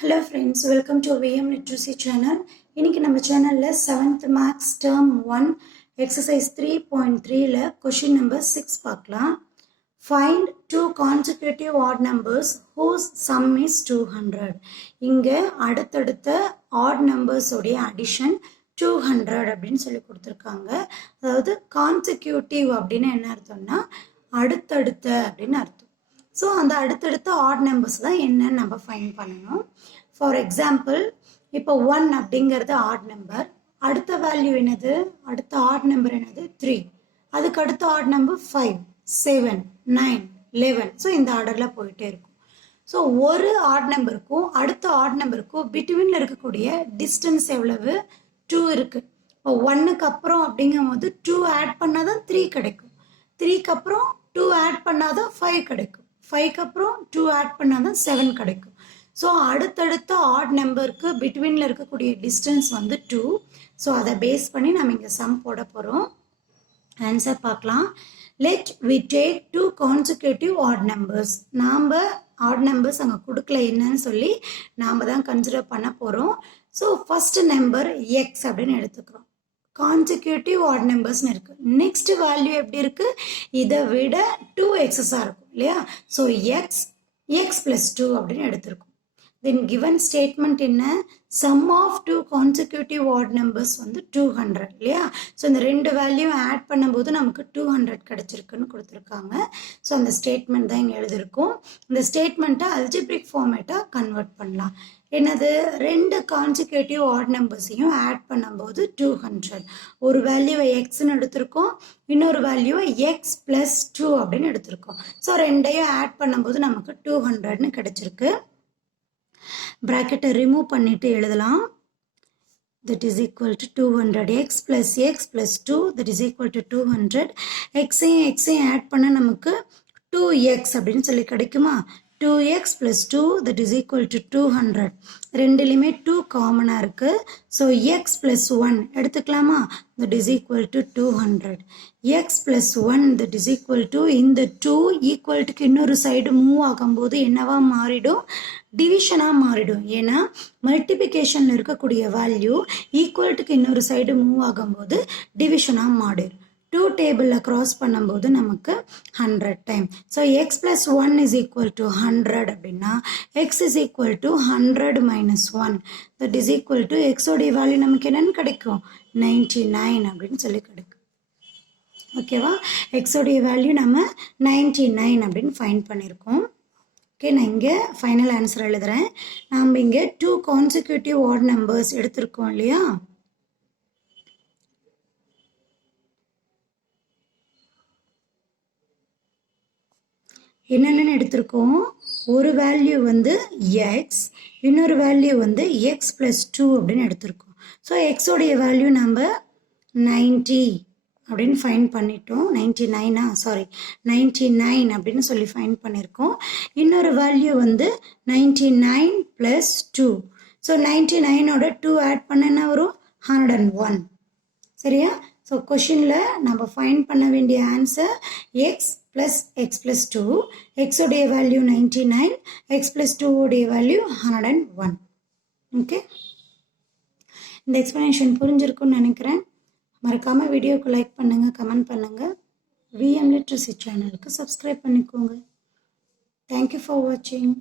Hello friends, welcome to VM Literacy channel. இன்னைக்கு நம்ம சேனல்ல 7th Maths Term 1 Exercise 3.3ல question number 6 பார்க்கலாம். Find two consecutive odd numbers whose sum is 200. இங்க அடுத்தடுத்த odd numbers உடைய addition 200 அப்படின்னு சொல்லி கொடுத்திருக்காங்க. அதாவது consecutive அப்படின்னு என்ன அர்த்தம்னா அடுத்தடுத்த அப்படின்னு அர்த்தம். ஸோ அந்த அடுத்தடுத்த ஆட் நம்பர்ஸ் தான் என்னன்னு நம்ம ஃபைண்ட் பண்ணணும். ஃபார் எக்ஸாம்பிள் இப்போ 1 அப்படிங்கிறது ஆட் நம்பர், அடுத்த வேல்யூ என்னது, அடுத்த ஆட் நம்பர் என்னது 3, அதுக்கு அடுத்த ஆட் நம்பர் 5, 7, 9, 11. ஸோ இந்த ஆர்டரில் போயிட்டே இருக்கும். ஸோ ஒரு ஆட் நம்பருக்கும் அடுத்த ஆட் நம்பருக்கும் பிட்வீனில் இருக்கக்கூடிய டிஸ்டன்ஸ் எவ்வளவு 2 இருக்குது. இப்போ 1க்கு அப்புறம் அப்படிங்கும் போது 2 ஆட் பண்ணால் தான் 3 கிடைக்கும், 3க்கு அப்புறம் 2 ஆட் பண்ணால் தான் 5 கிடைக்கும், 5க்கு அப்புறம் 2 ஆட் பண்ணால் தான் 7 கிடைக்கும். ஸோ அடுத்தடுத்த ஆட் நம்பருக்கு பிட்வீனில் இருக்கக்கூடிய டிஸ்டன்ஸ் வந்து 2. ஸோ அதை பேஸ் பண்ணி நம்ம இங்கே சம் போட போகிறோம். ஆன்சர் பார்க்கலாம். Let we take 2 consecutive odd numbers. நாம் ஆட் நம்பர்ஸ் அங்கே கொடுக்கல என்னன்னு சொல்லி நாம் தான் கன்சிடர் பண்ண போகிறோம். ஸோ ஃபர்ஸ்ட் நம்பர் எக்ஸ் அப்படின்னு எடுத்துக்கிறோம். கான்சிக்யூட்டிவ் ஆட் நம்பர்ஸ்னு இருக்கு. நெக்ஸ்ட் வேல்யூ எப்படி இருக்கு, இதை விட 2 எக்ஸஸாக இருக்கும் இல்லையா. ஸோ எக்ஸ் பிளஸ் 2 அப்படின்னு எடுத்திருக்கோம். தென் கிவன் ஸ்டேட்மெண்ட் என்ன, some of 2 consecutive odd numbers வந்து 200 இல்லையா. ஸோ இந்த ரெண்டு வேல்யூ ஆட் பண்ணும்போது நமக்கு 200 கிடைச்சிருக்குன்னு கொடுத்துருக்காங்க. ஸோ அந்த ஸ்டேட்மெண்ட் தான் இங்கே எழுதியிருக்கும். இந்த ஸ்டேட்மெண்ட்டை அல்ஜிப்ரிக் ஃபார்மேட்டாக கன்வெர்ட் பண்ணலாம். என்னது, ரெண்டு கான்சிக்யூட்டிவ் ஆட் நம்பர்ஸையும் ஆட் பண்ணும்போது 200. ஒரு வேல்யூவை எக்ஸ்ன்னு எடுத்திருக்கோம், இன்னொரு வேல்யூவை எக்ஸ் பிளஸ் 2 அப்படின்னு எடுத்திருக்கோம். ஸோ ரெண்டையும் ஆட் பண்ணும்போது நமக்கு 200ன்னு கிடைச்சிருக்கு. ப்ராக்கெட்டை ரிமூவ் பண்ணிட்டு எழுதலாம். that is equal to 200 x plus 2 that is equal to 200. எக்ஸையும் add பண்ண நமக்கு 2x அப்படின்னு சொல்லி கிடைக்குமா. 2x plus 2 that is equal to 200. ரெண்டுலையுமே 2 காமனாக இருக்கு. ஸோ x plus 1 எடுத்துக்கலாமா, that is equal to 200. x plus 1 that is equal to, இந்த 2 equal to இன்னொரு சைடு மூவ் ஆகும்போது என்னவா மாறிடும், டிவிஷனாக மாறிடும். ஏன்னா மல்டிபிகேஷனில் இருக்கக்கூடிய வேல்யூ ஈக்குவல்ட்டுக்கு இன்னொரு சைடு மூவ் ஆகும்போது டிவிஷனாக மாறிடும். 2 டேபிளில் க்ராஸ் பண்ணும்போது நமக்கு 100 time. So x plus 1 is equal to 100 அப்படின்னா x is equal to 100 minus 1 that is equal to எக்ஸோடைய வேல்யூ நமக்கு என்னன்னு கிடைக்கும், 99 அப்படின்னு சொல்லி கிடைக்கும். ஓகேவா, எக்ஸோடைய வேல்யூ நம்ம 99 அப்படின்னு ஃபைண்ட் பண்ணியிருக்கோம். ஓகே, நான் இங்கே ஃபைனல் ஆன்சர் எழுதுகிறேன். நாம் இங்கே 2 consecutive odd numbers எடுத்திருக்கோம் இல்லையா. என்னென்னு எடுத்திருக்கோம், ஒரு வேல்யூ வந்து எக்ஸ், இன்னொரு வேல்யூ வந்து எக்ஸ் பிளஸ் 2 அப்படின்னு எடுத்திருக்கோம். ஸோ எக்ஸோடைய வேல்யூ நம்ம 90 அப்படின்னு ஃபைன் பண்ணிட்டோம். 99 அப்படின்னு சொல்லி ஃபைன் பண்ணியிருக்கோம். இன்னொரு வேல்யூ வந்து 99 ப்ளஸ் 2. ஸோ 99ஓட 2 ஆட் பண்ணனா வரும் 101. சரியா. ஸோ கொஷினில் நம்ம ஃபைன் பண்ண வேண்டிய answer x plus x plus 2, எக்ஸோடைய வேல்யூ 99, எக்ஸ் ப்ளஸ் 2 உடைய வேல்யூ 101. ஓகே, இந்த எக்ஸ்ப்ளனேஷன் புரிஞ்சிருக்குன்னு நினைக்கிறேன். மறக்காமல் வீடியோக்கு லைக் பண்ணுங்கள், கமெண்ட் பண்ணுங்கள், VM Literacy சேனலுக்கு சப்ஸ்கிரைப் பண்ணிக்கோங்க. தேங்க்யூ ஃபார் வாட்சிங்.